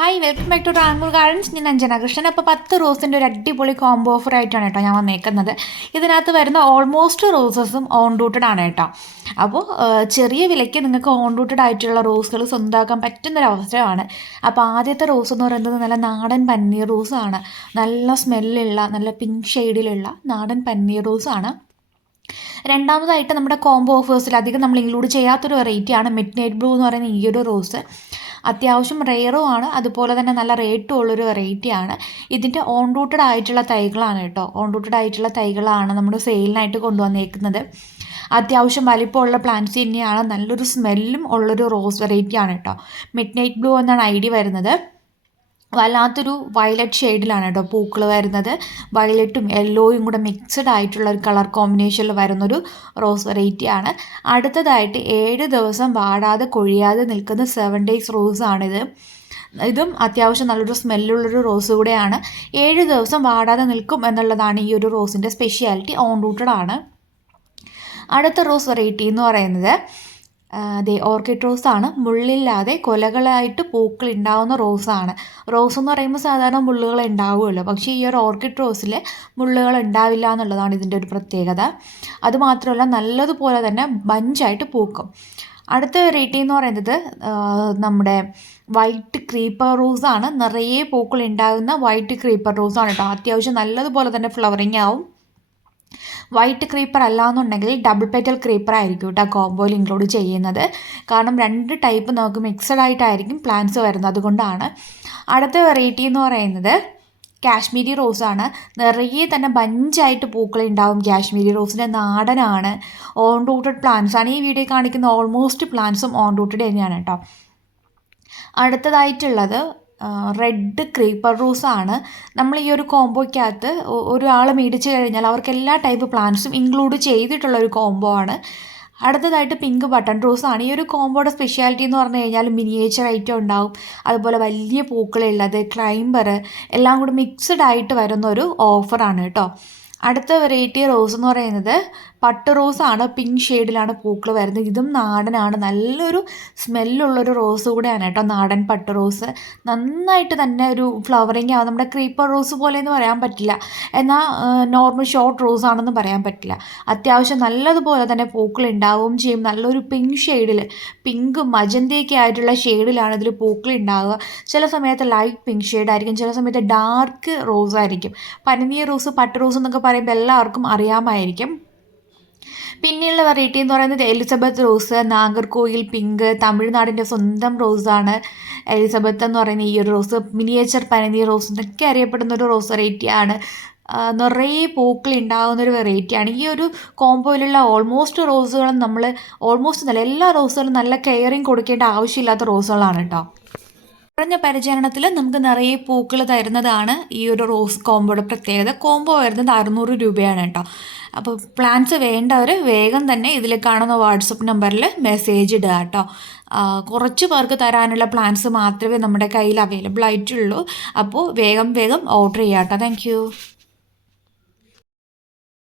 Hi welcome back to tranquil gardens ഞാൻ അഞ്ജന കൃഷ്ണൻ. അപ്പോൾ പത്ത് റോസിന്റെ ഒരു അടിപൊളി കോംബോ ഓഫർ ആയിട്ടാണ് കേട്ടോ ഞാൻ വന്നേക്കുന്നത്. ഇതിനകത്ത് വരുന്ന ഓൾമോസ്റ്റ് റോസസും ഓൺ റൂട്ടഡ് ആണ് കേട്ടോ. അപ്പോൾ ചെറിയ വിലയ്ക്ക് നിങ്ങൾക്ക് ഓൺ റൂട്ടഡ് ആയിട്ടുള്ള റോസുകൾ സ്വന്തമാക്കാൻ പറ്റുന്നൊരു അവസരമാണ്. അപ്പോൾ ആദ്യത്തെ റോസ് എന്ന് പറയുന്നത് നല്ല നാടൻ പന്നീർ റോസാണ് നല്ല സ്മെല്ലുള്ള നല്ല പിങ്ക് ഷെയ്ഡിലുള്ള നാടൻ പന്നീർ റോസാണ് രണ്ടാമതായിട്ട് നമ്മുടെ കോംബോ ഓഫേഴ്സിൽ അധികം നമ്മൾ ഇൻക്ലൂഡ് ചെയ്യാത്തൊരു വെറൈറ്റിയാണ് മിഡ് നൈറ്റ് ബ്ലൂ എന്ന് പറയുന്ന ഈ ഒരു റോസ് അത്യാവശ്യം റെയറും ആണ്. അതുപോലെ തന്നെ നല്ല റേറ്റും ഉള്ളൊരു വെറൈറ്റിയാണ് ഇതിന്റെ ഓൺ റൂട്ടഡ് ആയിട്ടുള്ള തൈകളാണ് കേട്ടോ. ഓൺ റൂട്ടഡ് ആയിട്ടുള്ള തൈകളാണ് നമ്മൾ സെയിലിനായിട്ട് കൊണ്ടുവന്നേക്കുന്നത്. അത്യാവശ്യം വലിപ്പമുള്ള പ്ലാന്റ്സ് തന്നെയാണ്. നല്ലൊരു സ്മെല്ലും ഉള്ളൊരു റോസ് വെറൈറ്റിയാണ് കേട്ടോ. മിഡ് നൈറ്റ് ബ്ലൂ എന്നാണ് ഐ ഡി വരുന്നത്. വല്ലാത്തൊരു വയലറ്റ് ഷെയ്ഡിലാണ് കേട്ടോ പൂക്കൾ വരുന്നത്. വയലറ്റും യെല്ലോയും കൂടെ മിക്സഡ് ആയിട്ടുള്ള ഒരു കളർ കോമ്പിനേഷനിൽ വരുന്നൊരു റോസ് വെറൈറ്റി ആണ്. അടുത്തതായിട്ട് ഏഴ് ദിവസം വാടാതെ കൊഴിയാതെ നിൽക്കുന്ന സെവൻ ഡേയ്സ് റോസ് ആണിത്. ഇതും അത്യാവശ്യം നല്ലൊരു സ്മെല്ലുള്ളൊരു റോസ് കൂടെയാണ്. ഏഴ് ദിവസം വാടാതെ നിൽക്കും എന്നുള്ളതാണ് ഈ ഒരു റോസിന്റെ സ്പെഷ്യാലിറ്റി ഓൺ റൂട്ടഡ് ആണ്. അടുത്ത റോസ് വെറൈറ്റി എന്ന് പറയുന്നത് ദേ ഓർക്കിഡ് റോസാണ് മുള്ളില്ലാതെ കൊലകളായിട്ട് പൂക്കൾ ഉണ്ടാവുന്ന റോസാണ് റോസ് എന്ന് പറയുമ്പോൾ സാധാരണ മുള്ളുകൾ ഉണ്ടാവുമല്ലോ പക്ഷേ ഈ ഒരു ഓർക്കിഡ് റോസിൽ മുള്ളുകൾ ഉണ്ടാവില്ല എന്നുള്ളതാണ് ഇതിന്റെ ഒരു പ്രത്യേകത. അതുമാത്രമല്ല നല്ലതുപോലെ തന്നെ ബഞ്ചായിട്ട് പൂക്കും. അടുത്ത വെറൈറ്റി എന്ന് പറയുന്നത് നമ്മുടെ വൈറ്റ് ക്രീപ്പർ റോസാണ് നിറയെ പൂക്കൾ ഉണ്ടാകുന്ന വൈറ്റ് ക്രീപ്പർ റോസാണ് കേട്ടോ. അത്യാവശ്യം നല്ലതുപോലെ തന്നെ ഫ്ലവറിങ് ആവും. വൈറ്റ് ക്രീപ്പർ അല്ലാന്നുണ്ടെങ്കിൽ ഡബിൾ പെറ്റൽ ക്രീപ്പർ ആയിരിക്കും കേട്ടോ കോംബോയിൽ ഇൻക്ലൂഡ് ചെയ്യുന്നത്. കാരണം രണ്ട് ടൈപ്പ് നമുക്ക് മിക്സഡ് ആയിട്ടായിരിക്കും പ്ലാന്റ്സ് വരുന്നത് അതുകൊണ്ടാണ്. അടുത്ത വെറൈറ്റി എന്ന് പറയുന്നത് കാശ്മീരി റോസാണ് നിറയെ തന്നെ ബഞ്ചായിട്ട് പൂക്കൾ ഉണ്ടാവും കാശ്മീരി റോസിന്റെ നാടനാണ്. ഓൺ റൂട്ടഡ് പ്ലാന്റ്സ് ആണ്. ഈ വീഡിയോ കാണിക്കുന്ന ഓൾമോസ്റ്റ് പ്ലാന്റ്സും ഓൺ റൂട്ടഡ് തന്നെയാണ് കേട്ടോ അടുത്തതായിട്ടുള്ളത് റെഡ് ക്രീപ്പർ റോസാണ് നമ്മൾ ഈ ഒരു കോംബോയ്ക്കകത്ത് ഒരാൾ മേടിച്ച് കഴിഞ്ഞാൽ അവർക്ക് എല്ലാ ടൈപ്പ് പ്ലാന്റ്സും ഇൻക്ലൂഡ് ചെയ്തിട്ടുള്ള ഒരു കോംബോ ആണ്. അടുത്തതായിട്ട് പിങ്ക് ബട്ടൺ റോസാണ് ഈ ഒരു കോംബോയുടെ സ്പെഷ്യാലിറ്റി എന്ന് പറഞ്ഞു കഴിഞ്ഞാൽ മിനിയേച്ചർ ഐറ്റം ഉണ്ടാവും. അതുപോലെ വലിയ പൂക്കളുള്ളത് ക്ലൈംബർ എല്ലാം കൂടി മിക്സ്ഡ് ആയിട്ട് വരുന്ന ഒരു ഓഫറാണ് കേട്ടോ. അടുത്ത വെറൈറ്റി റോസ് എന്ന് പറയുന്നത് പട്ട് റോസ് ആണ് പിങ്ക് ഷെയ്ഡിലാണ് പൂക്കൾ വരുന്നത്. ഇതും നാടനാണ്. നല്ലൊരു സ്മെല്ലുള്ളൊരു റോസ് കൂടെയാണ് കേട്ടോ നാടൻ പട്ട് റോസ് നന്നായിട്ട് തന്നെ ഒരു ഫ്ലവറിങ് ആവും. നമ്മുടെ ക്രീപ്പർ റോസ് പോലെ എന്ന് പറയാൻ പറ്റില്ല. എന്നാൽ നോർമൽ ഷോർട്ട് റോസ് ആണെന്ന് പറയാൻ പറ്റില്ല. അത്യാവശ്യം നല്ലതുപോലെ തന്നെ പൂക്കൾ ഉണ്ടാവുകയും ചെയ്യും. നല്ലൊരു പിങ്ക് ഷെയ്ഡിൽ പിങ്ക് മജന്തയൊക്കെ ആയിട്ടുള്ള ഷെയ്ഡിലാണ് ഇതിൽ പൂക്കൾ ഉണ്ടാവുക. ചില സമയത്ത് ലൈറ്റ് പിങ്ക് ഷെയ്ഡായിരിക്കും ചില സമയത്ത് ഡാർക്ക് റോസ് ആയിരിക്കും. പനിനീർ റോസ് പട്ട് റോസ് എന്നൊക്കെ പറയുമ്പോൾ എല്ലാവർക്കും അറിയാമായിരിക്കും. പിന്നെയുള്ള വെറൈറ്റി എന്ന് പറയുന്നത് എലിസബത്ത് റോസ് നാഗർകോയിൽ പിങ്ക് തമിഴ്നാടിന്റെ സ്വന്തം റോസാണ് എലിസബത്ത് എന്ന് പറയുന്ന ഈ ഒരു റോസ് മിനിയേച്ചർ പനനീർ റോസ് എന്നൊക്കെ അറിയപ്പെടുന്ന ഒരു റോസ് വെറൈറ്റിയാണ് നിറയെ പൂക്കൾ ഉണ്ടാകുന്ന ഒരു വെറൈറ്റിയാണ് ഈ ഒരു കോമ്പോയിലുള്ള ഓൾമോസ്റ്റ് റോസുകളും നമ്മൾ ഓൾമോസ്റ്റ് നല്ല എല്ലാ റോസുകളും നല്ല കെയറിങ് കൊടുക്കേണ്ട ആവശ്യമില്ലാത്ത റോസുകളാണ് കേട്ടോ കുറഞ്ഞ പരിചരണത്തിൽ നമുക്ക് നിറയെ പൂക്കൾ തരുന്നതാണ് ഈ ഒരു റോസ് കോംബോയുടെ പ്രത്യേകത. കോംബോ വരുന്നത് അറുന്നൂറ് രൂപയാണ് കേട്ടോ. അപ്പോൾ പ്ലാൻസ് വേണ്ടവർ വേഗം തന്നെ ഇതിൽ കാണുന്ന വാട്സപ്പ് നമ്പറിൽ മെസ്സേജ് ഇടുക കേട്ടോ. കുറച്ച് പേർക്ക് തരാനുള്ള പ്ലാൻസ് മാത്രമേ നമ്മുടെ കയ്യിൽ അവൈലബിൾ ആയിട്ടുള്ളൂ. അപ്പോൾ വേഗം വേഗം ഓർഡർ ചെയ്യാം കേട്ടോ. താങ്ക്